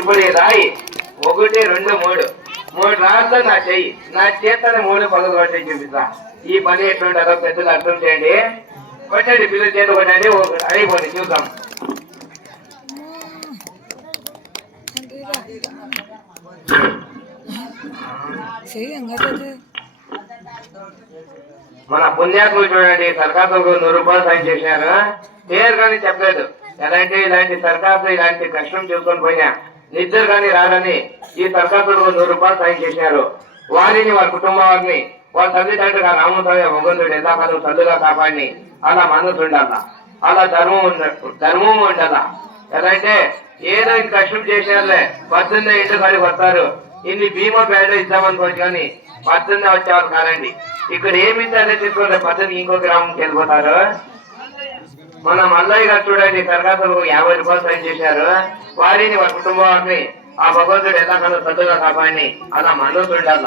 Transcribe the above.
ఇప్పుడు ఈ రాయి 1, 2, 3 రాళ్ళు నా చెయ్యి, నా చేతనే 3 పగలు కొట్టి చూపిస్తా. ఈ పని ఎట్లుంటుందో పెద్దలు అర్థం చేయండి. కొట్టండి, పిల్లల చేత కొట్టండి, అయిపోయింది చూద్దాం. మన పుణ్యాత్ములు చూడండి, సర్కాసులకు 100 రూపాయలు సాయం చేసినారు. పేరు కానీ చెప్పలేదు. ఎలాంటి ఇలాంటి సర్కాసు ఇలాంటి కష్టం చూసుకొని పోయినా నిద్ర కానీ రాదని ఈ సర్కాసులకు 100 రూపాయలు సాయం చేసినారు. వారిని, వారి కుటుంబాన్ని, వాళ్ళ తల్లిదండ్రులుగా రామస్వామి భగవంతుడు ఎంతకాలం చదువుగా కాపాడిని అలా మనసు ఉండాల, అలా ధర్మము ఉండాల. ఎలా అంటే ఏదో ఇంత కష్టం చేసినారులే, 18 ఇంటి కాడికి వస్తారు, ఇన్ని భీమా పేడ ఇద్దామనుకోవచ్చు, కానీ 18 వచ్చేవాళ్ళు కాదండి. ఇక్కడ ఏమి ఇస్తారో తీసుకుంటే 18 ఇంకో గ్రామంకి వెళ్ళిపోతారు. మన మల్లయ్య గారు చూడండి, సర్కాసులకు 50 రూపాయలు సాయం చేశారు. వారిని, వారి కుటుంబాన్ని ఆ భగవంతుడు ఎంతకాలం చదువుగా కాపాడిని అలా మనసు ఉండాల.